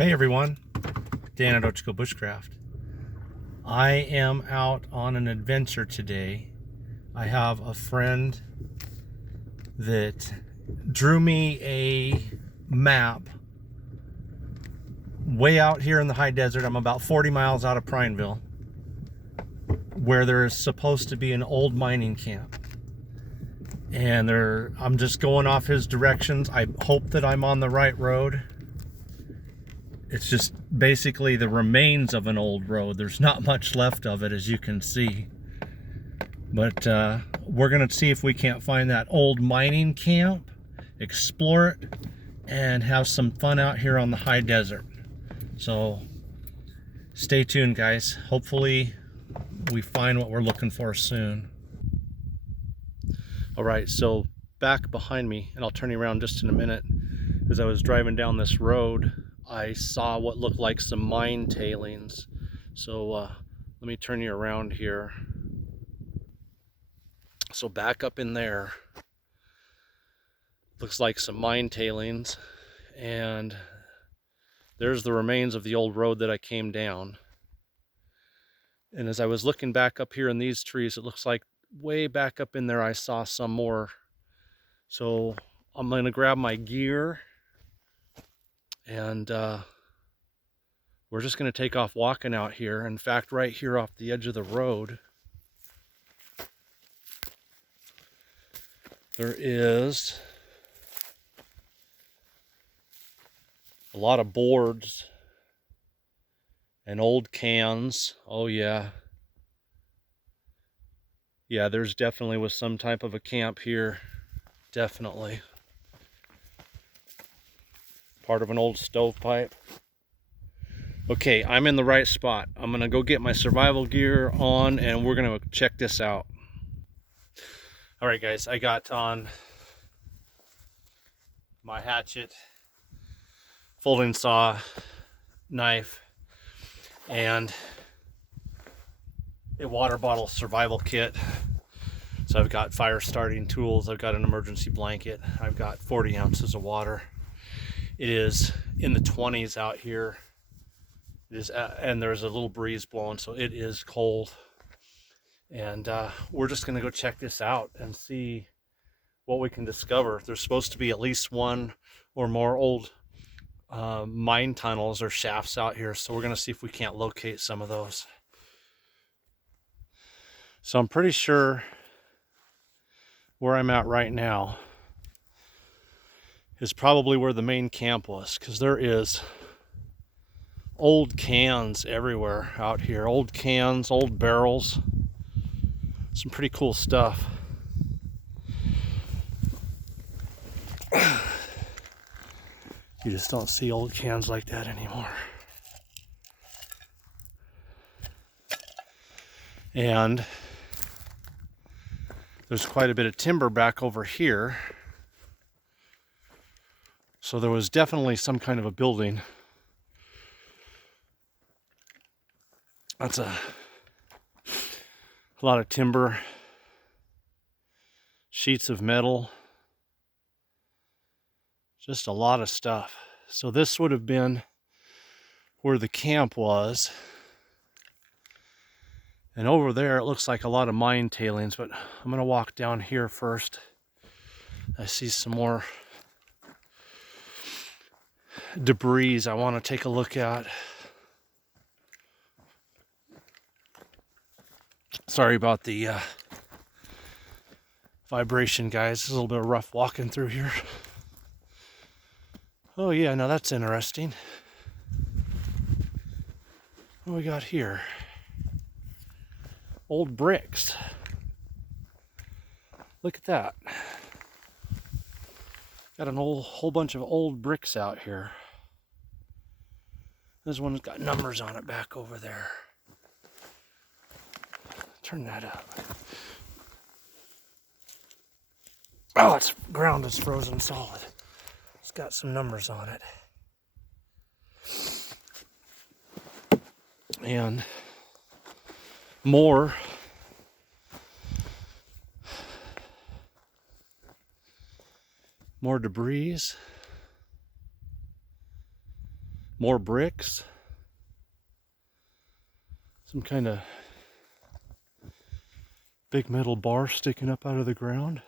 Hey everyone, Dan at Bushcraft. I am out on an adventure today. I have a friend that drew me a map way out here in the high desert. I'm about 40 miles out of Prineville, where there's supposed to be an old mining camp. And I'm just going off his directions. I hope that I'm on the right road. It's just basically the remains of an old road. There's not much left of it, as you can see. But we're gonna see if we can't find that old mining camp, explore it, and have some fun out here on the high desert. So stay tuned, guys. Hopefully we find what we're looking for soon. All right, so back behind me, and I'll turn you around just in a minute. As I was driving down this road, I saw what looked like some mine tailings. So let me turn you around here. So back up in there, looks like some mine tailings, and there's the remains of the old road that I came down. And as I was looking back up here in these trees, it looks like way back up in there I saw some more. So I'm gonna grab my gear and we're just going to take off walking out here. In fact, right here off the edge of the road, there is a lot of boards and old cans. Oh yeah. Yeah, there's definitely was some type of a camp here. Definitely. Part of an old stovepipe. Okay, I'm in the right spot. I'm gonna go get my survival gear on and we're gonna check this out. All right, guys, I got on my hatchet, folding saw, knife, and a water bottle survival kit. So I've got fire starting tools, I've got an emergency blanket, I've got 40 ounces of water. It is in the 20s out here. It is, and there's a little breeze blowing, so it is cold. And we're just gonna go check this out and see what we can discover. There's supposed to be at least one or more old mine tunnels or shafts out here, so we're gonna see if we can't locate some of those. So I'm pretty sure where I'm at right now is probably where the main camp was, because there is old cans everywhere out here. Old cans, old barrels, some pretty cool stuff. You just don't see old cans like that anymore. And there's quite a bit of timber back over here. So there was definitely some kind of a building. That's a lot of timber, sheets of metal, just a lot of stuff. So this would have been where the camp was. And over there, it looks like a lot of mine tailings, but I'm gonna walk down here first. I see some more debris I want to take a look at. Sorry about the vibration, guys. It's a little bit rough walking through here. Oh yeah, now that's interesting. What do we got here? Old bricks. Look at that. Got an whole bunch of old bricks out here. This one's got numbers on it back over there. Turn that up. Oh, it's ground is frozen solid. It's got some numbers on it. And more debris, More bricks. Some kind of big metal bar sticking up out of the ground.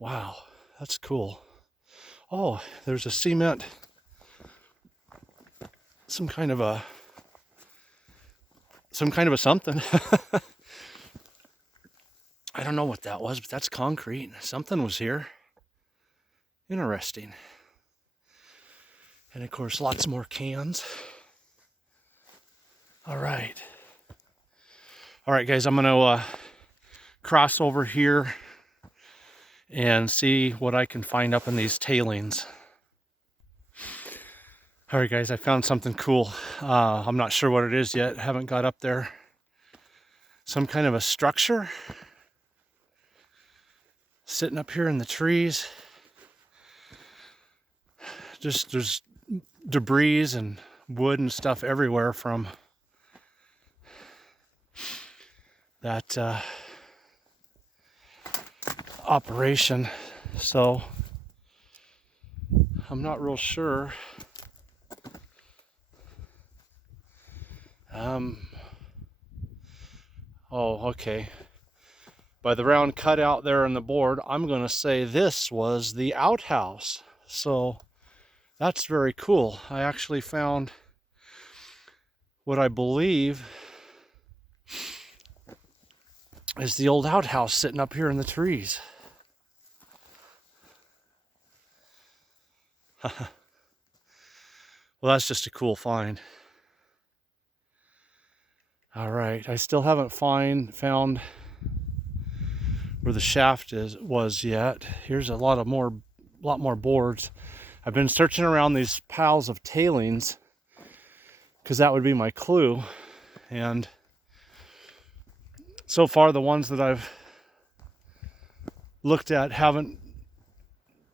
Wow, that's cool. Oh, there's a cement, some kind of a something. I don't know what that was, but that's concrete. Something was here. Interesting. And of course, lots more cans. All right, guys, I'm gonna cross over here and see what I can find up in these tailings. All right, guys, I found something cool. I'm not sure what it is yet. Haven't got up there. Some kind of a structure sitting up here in the trees. Just there's debris and wood and stuff everywhere from that operation. So I'm not real sure. Oh, okay. By the round cutout there in the board, I'm going to say this was the outhouse. So that's very cool. I actually found what I believe is the old outhouse sitting up here in the trees. Well, that's just a cool find. All right, I still haven't found where the shaft was yet. Here's a lot more boards. I've been searching around these piles of tailings because that would be my clue. And so far, the ones that I've looked at haven't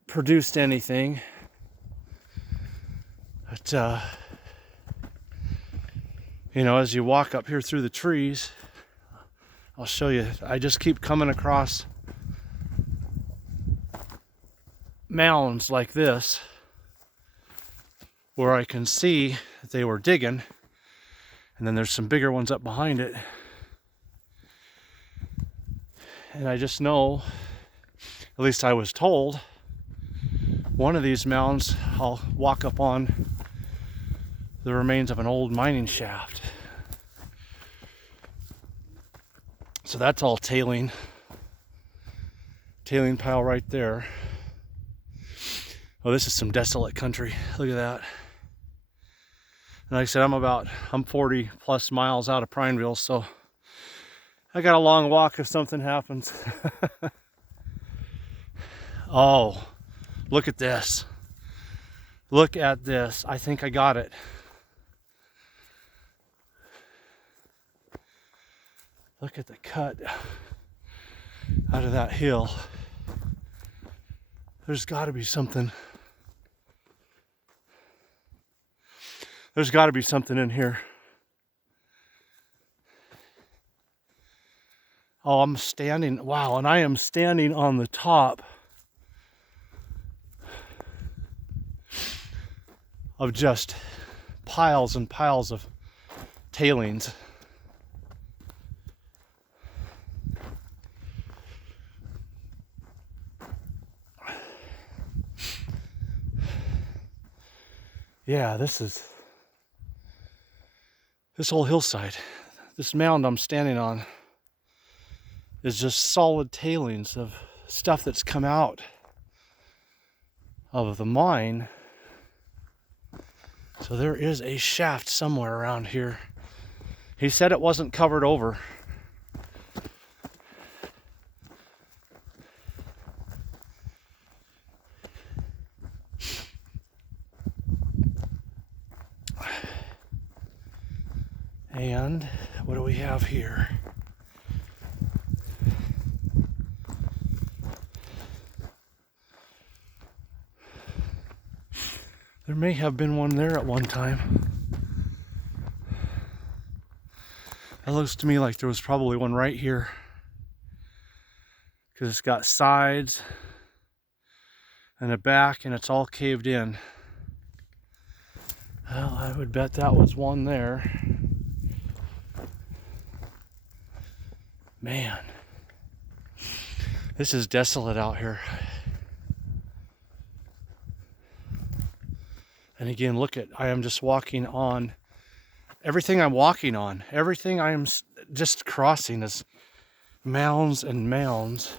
produced anything. But you know, as you walk up here through the trees, I'll show you, I just keep coming across mounds like this where I can see that they were digging, and then there's some bigger ones up behind it. And I just know, at least I was told, one of these mounds I'll walk up on the remains of an old mining shaft. So that's all tailing pile right there. Oh, this is some desolate country. Look at that. And like I said, I'm 40 plus miles out of Prineville, so I got a long walk if something happens. Oh, look at this. Look at this. I think I got it. Look at the cut out of that hill. There's got to be something. There's got to be something in here. Oh, I'm standing. Wow, and I am standing on the top of just piles and piles of tailings. Yeah, this whole hillside, this mound I'm standing on is just solid tailings of stuff that's come out of the mine. So there is a shaft somewhere around here. He said it wasn't covered over. And what do we have here? There may have been one there at one time. That looks to me like there was probably one right here, because it's got sides and the back, and it's all caved in. Well, I would bet that was one there. Man, this is desolate out here. And again, look at, I am just walking on, everything I'm walking on, everything I am just crossing is mounds and mounds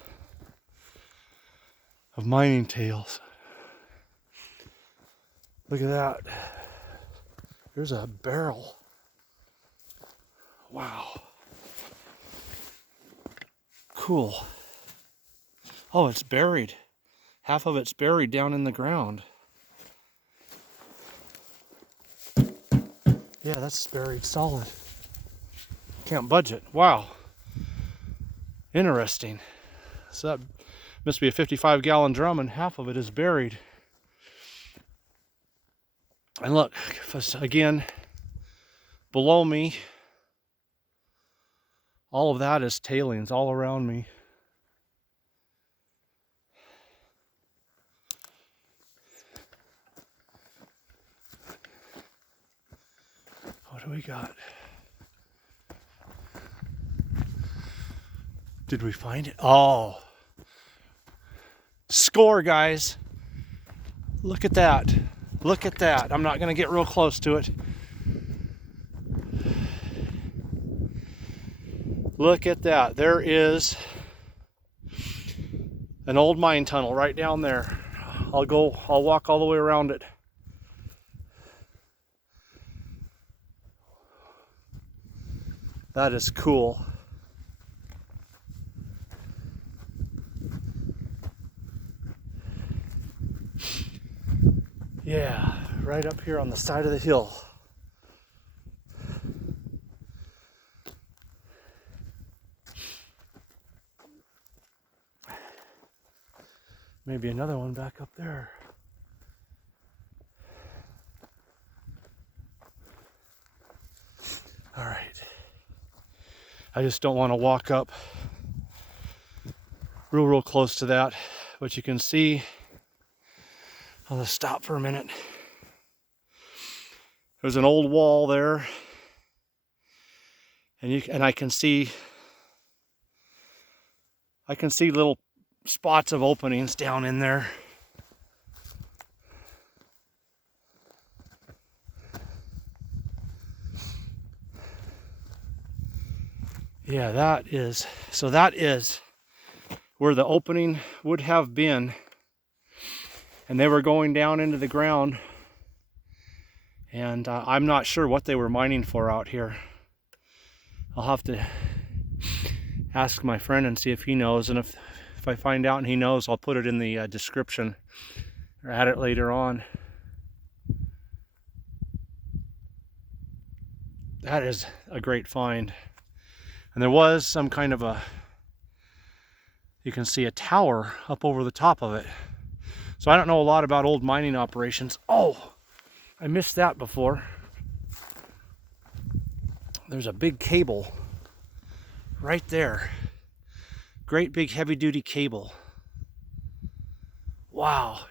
of mining tails. Look at that. There's a barrel. Wow. Cool. Oh, it's buried. Half of it's buried down in the ground. Yeah, that's buried solid. Can't budge it. Wow. Interesting. So that must be a 55-gallon drum, and half of it is buried. And look, again, below me, all of that is tailings all around me. What do we got? Did we find it? Oh. Score, guys. Look at that. Look at that. I'm not going to get real close to it. Look at that. There is an old mine tunnel right down there. I'll walk all the way around it. That is cool. Yeah, right up here on the side of the hill. Maybe another one back up there. All right. I just don't want to walk up real close to that, but you can see. I'll just stop for a minute. There's an old wall there, and I can see little spots of openings down in there. Yeah, that is where the opening would have been, and they were going down into the ground, and I'm not sure what they were mining for out here. I'll have to ask my friend and see if he knows, and if I find out and he knows, I'll put it in the description or add it later on. That is a great find. And there was some kind of you can see a tower up over the top of it. So I don't know a lot about old mining operations. Oh, I missed that before. There's a big cable right there. Great big heavy duty cable. Wow.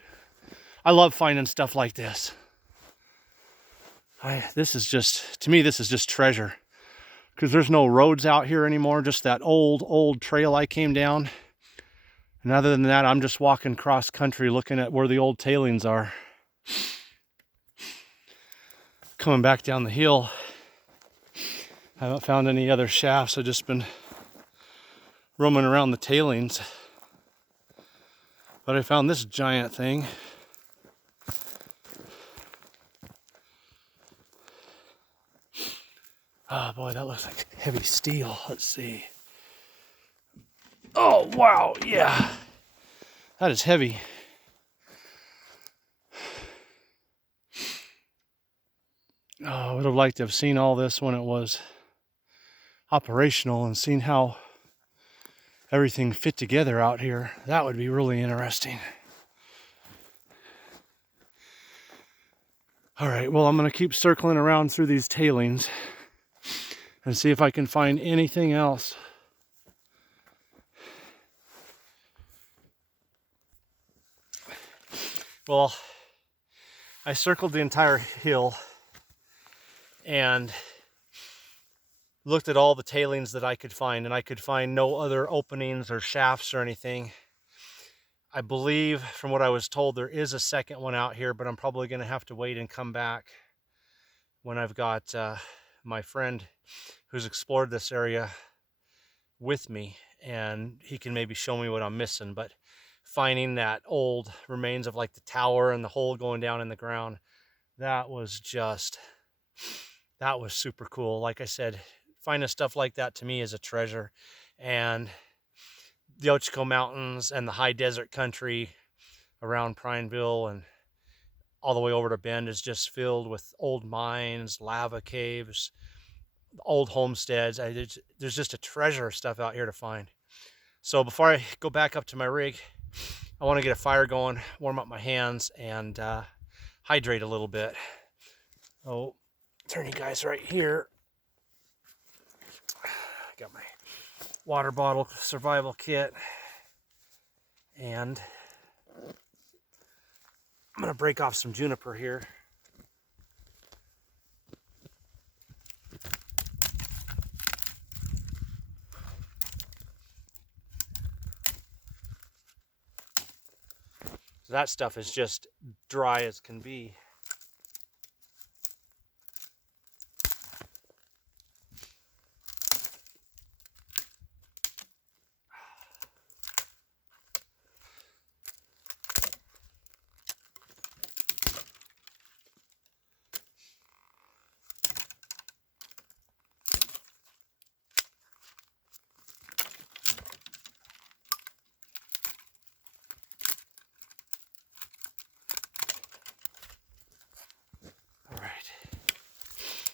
I love finding stuff like this. This is just treasure. Because there's no roads out here anymore, just that old trail I came down. And other than that, I'm just walking cross country looking at where the old tailings are. Coming back down the hill, I haven't found any other shafts. I've just been roaming around the tailings. But I found this giant thing. Oh boy, that looks like heavy steel. Let's see. Oh wow, yeah. That is heavy. Oh, I would have liked to have seen all this when it was operational and seen how everything fit together out here. That would be really interesting. All right, well, I'm going to keep circling around through these tailings and see if I can find anything else. Well, I circled the entire hill and looked at all the tailings that I could find, and I could find no other openings or shafts or anything. I believe, from what I was told, there is a second one out here, but I'm probably going to have to wait and come back when I've got my friend who's explored this area with me, and he can maybe show me what I'm missing. But finding that old remains of like the tower and the hole going down in the ground, that was super cool. Like I said, finding stuff like that to me is a treasure. And the Ochiko Mountains and the high desert country around Prineville and all the way over to Bend is just filled with old mines, lava caves, old homesteads. There's just a treasure of stuff out here to find. So before I go back up to my rig, I want to get a fire going, warm up my hands, and hydrate a little bit. Oh, turn you guys right here. I got my water bottle survival kit, and I'm going to break off some juniper here. So that stuff is just dry as can be.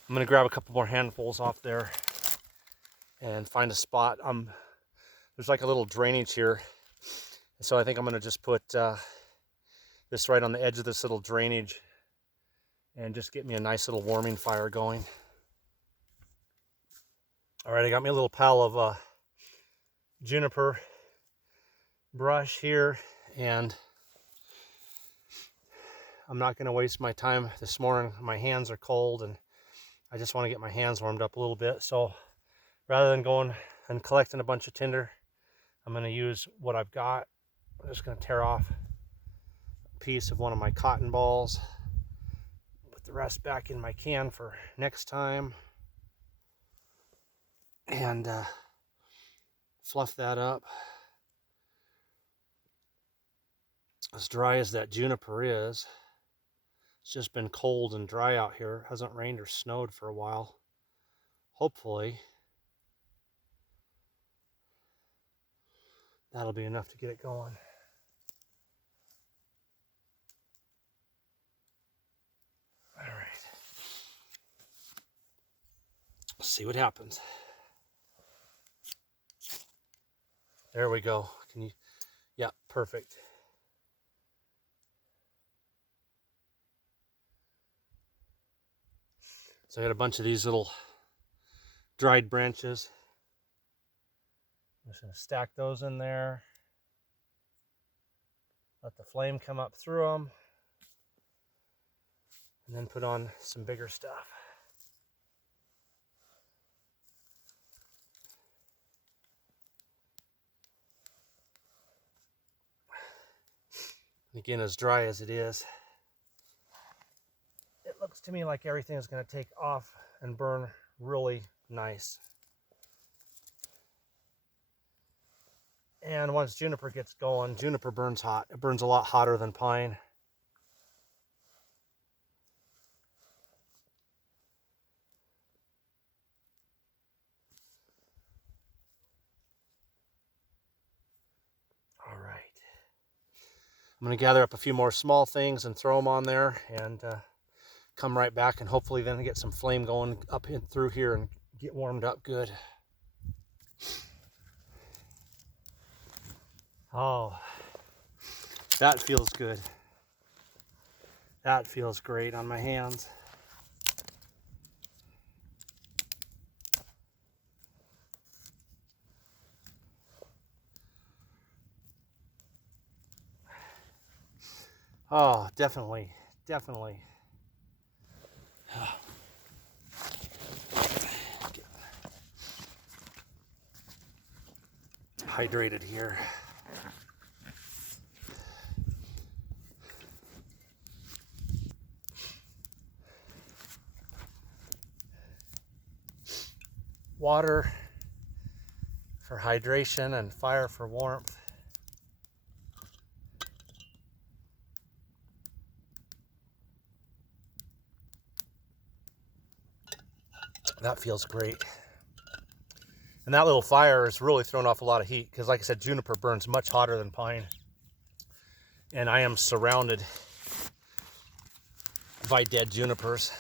I'm gonna grab a couple more handfuls off there and find a spot. There's like a little drainage here, so I think I'm gonna just put this right on the edge of this little drainage and just get me a nice little warming fire going. All right, I got me a little pile of juniper brush here, and I'm not gonna waste my time this morning. My hands are cold and I just want to get my hands warmed up a little bit. So rather than going and collecting a bunch of tinder, I'm going to use what I've got. I'm just going to tear off a piece of one of my cotton balls, put the rest back in my can for next time, and fluff that up. As dry as that juniper is, it's just been cold and dry out here. It hasn't rained or snowed for a while. Hopefully that'll be enough to get it going. All right. Let's see what happens. There we go. Can you? Yeah, perfect. So I got a bunch of these little dried branches. I'm just going to stack those in there. Let the flame come up through them. And then put on some bigger stuff. And again, as dry as it is, it looks to me like everything is going to take off and burn really nice. And once juniper gets going, juniper burns hot. It burns a lot hotter than pine. All right. I'm going to gather up a few more small things and throw them on there, and come right back and hopefully then get some flame going up in through here and get warmed up good. Oh, that feels good. That feels great on my hands. Oh, definitely, definitely. Hydrated here. Water for hydration and fire for warmth. That feels great. And that little fire is really throwing off a lot of heat because, like I said, juniper burns much hotter than pine. And I am surrounded by dead junipers.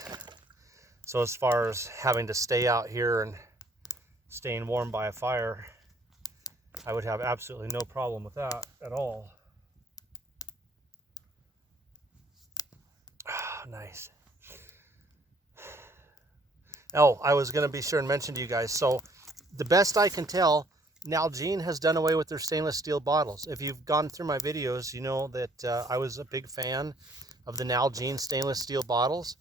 So as far as having to stay out here and staying warm by a fire, I would have absolutely no problem with that at all. Nice. Oh, I was going to be sure and mention to you guys. So the best I can tell, Nalgene has done away with their stainless steel bottles. If you've gone through my videos, you know that I was a big fan of the Nalgene stainless steel bottles.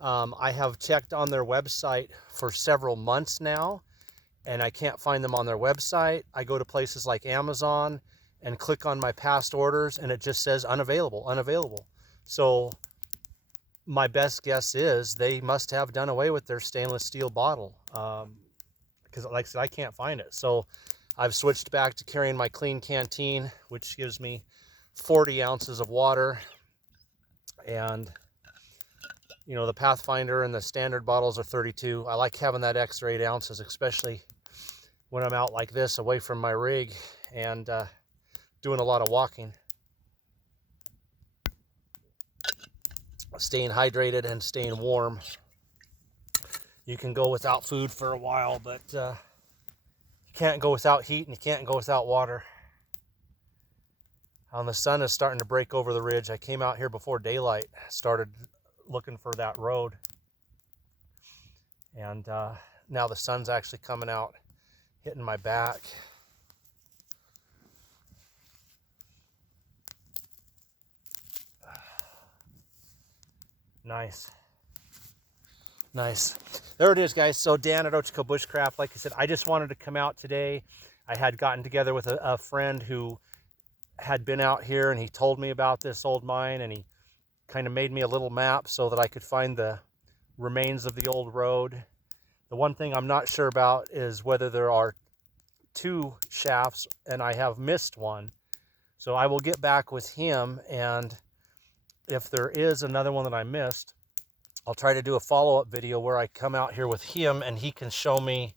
I have checked on their website for several months now, and I can't find them on their website. I go to places like Amazon and click on my past orders, and it just says unavailable, unavailable. So my best guess is they must have done away with their stainless steel bottle, because like I said, I can't find it. So I've switched back to carrying my clean canteen, which gives me 40 ounces of water. And you know, the Pathfinder and the standard bottles are 32. I like having that extra 8 ounces, especially when I'm out like this away from my rig and doing a lot of walking. Staying hydrated and staying warm. You can go without food for a while, but you can't go without heat and you can't go without water. The sun is starting to break over the ridge. I came out here before daylight, started looking for that road, and now the sun's actually coming out, hitting my back. Nice. Nice. There it is, guys. So Dan at Ochiko Bushcraft, like I said, I just wanted to come out today. I had gotten together with a friend who had been out here, and he told me about this old mine, and he kind of made me a little map so that I could find the remains of the old road. The one thing I'm not sure about is whether there are 2 shafts, and I have missed one. So I will get back with him, and if there is another one that I missed, I'll try to do a follow-up video where I come out here with him and he can show me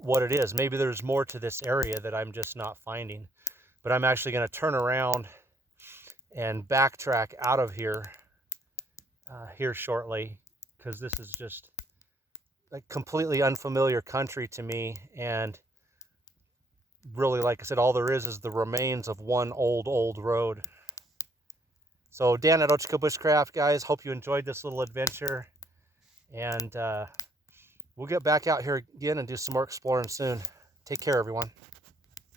what it is. Maybe there's more to this area that I'm just not finding. But I'm actually going to turn around and backtrack out of here here shortly, because this is just a completely unfamiliar country to me, and really, like I said, all there is the remains of one old road. So Dan at Ochiko Bushcraft, guys, hope you enjoyed this little adventure, and we'll get back out here again and do some more exploring soon. Take care, everyone.